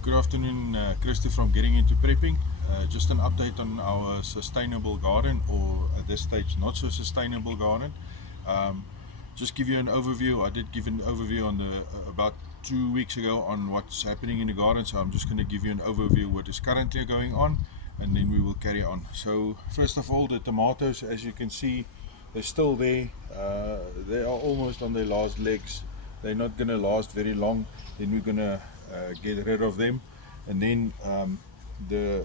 Good afternoon, Christy from Getting Into Prepping. Just an update on our sustainable garden, or at this stage not so sustainable garden. Um, just give you an overview. I did give an overview on the about 2 weeks ago on what's happening in the garden, so I'm just going to give you an overview of what is currently going on, and then we will carry on. So first of all, the tomatoes, as you can see, they're still there. They are almost on their last legs. They're not going to last very long. Then we're going to get rid of them, and then the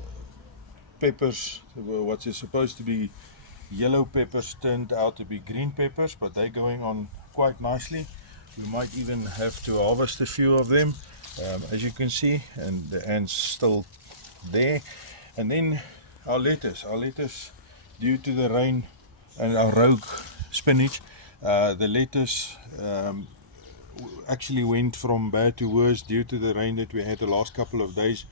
peppers, what is supposed to be yellow peppers, turned out to be green peppers, but they're going on quite nicely. We might even have to harvest a few of them, as you can see, and the ants still there. And then our lettuce, due to the rain, and our rogue spinach, the lettuce actually went from bad to worse due to the rain that we had the last couple of days.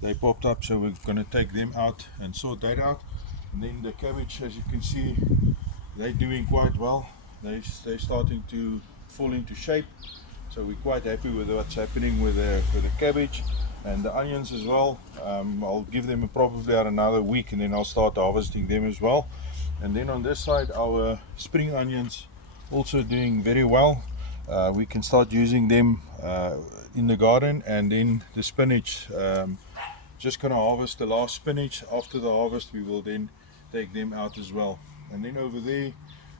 They popped up, so we're going to take them out and sort that out. And then the cabbage, as you can see, they're doing quite well. They're starting to fall into shape, so we're quite happy with what's happening with the cabbage and the onions as well. I'll give them probably another week, and then I'll start harvesting them as well. And then on this side, our spring onions also doing very well. We can start using them in the garden. And then the spinach, just gonna harvest the last spinach. After the harvest, we will then take them out as well. And then over there,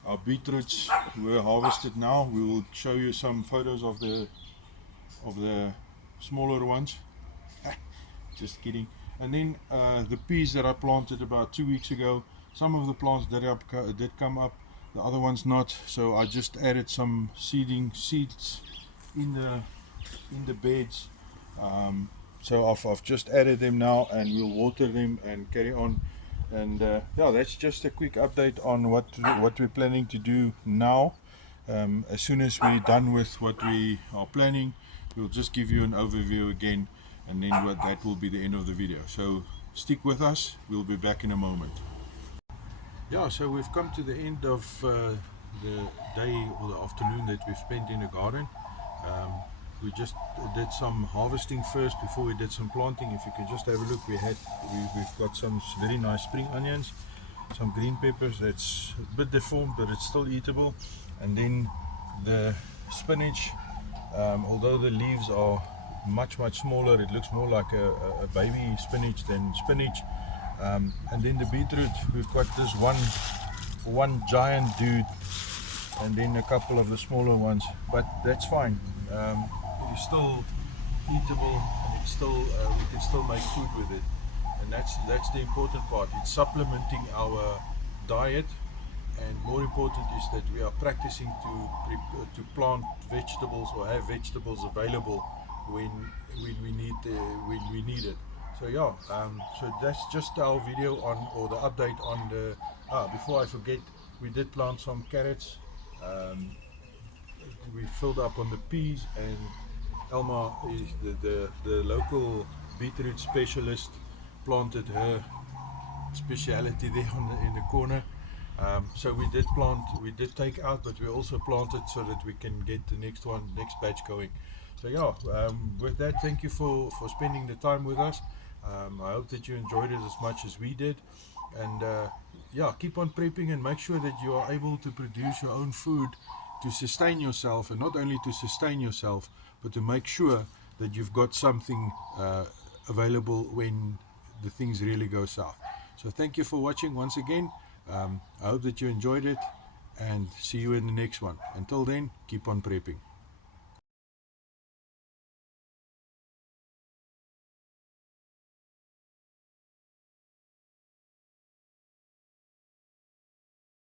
our beetroots were harvested now. We will show you some photos of the smaller ones. Just kidding. And then the peas that I planted about 2 weeks ago, some of the plants did come up, the other ones not. So I just added some seeds in the beds. So I've just added them now, and we'll water them and carry on. And yeah, that's just a quick update on what we're planning to do now. As soon as we're done with what we are planning, we'll just give you an overview again, and then that will be the end of the video. So stick with us, we'll be back in a moment. Yeah, so we've come to the end of the day or the afternoon that we've spent in the garden. We just did some harvesting first before we did some planting. If you can just have a look, we've got some very nice spring onions, some green peppers that's a bit deformed, but it's still eatable. And then the spinach, although the leaves are much smaller, it looks more like a baby spinach than spinach. And then the beetroot, we've got this one giant dude, and then a couple of the smaller ones, but that's fine. It is still eatable, and it's still we can still make food with it, and that's the important part. It's supplementing our diet, and more important is that we are practicing to plant vegetables or have vegetables available when we need it. So yeah, so that's just our video on, or the update on the. Before I forget, we did plant some carrots. We filled up on the peas, and Elma is the local beetroot specialist, planted her speciality there in the corner. So we did take out, but we also planted so that we can get the next batch going. So yeah, with that, thank you for spending the time with us. I hope that you enjoyed it as much as we did, and yeah, keep on prepping and make sure that you are able to produce your own food to sustain yourself, and not only to sustain yourself, but to make sure that you've got something available when the things really go south. So thank you for watching once again. I hope that you enjoyed it, and see you in the next one. Until then, keep on prepping.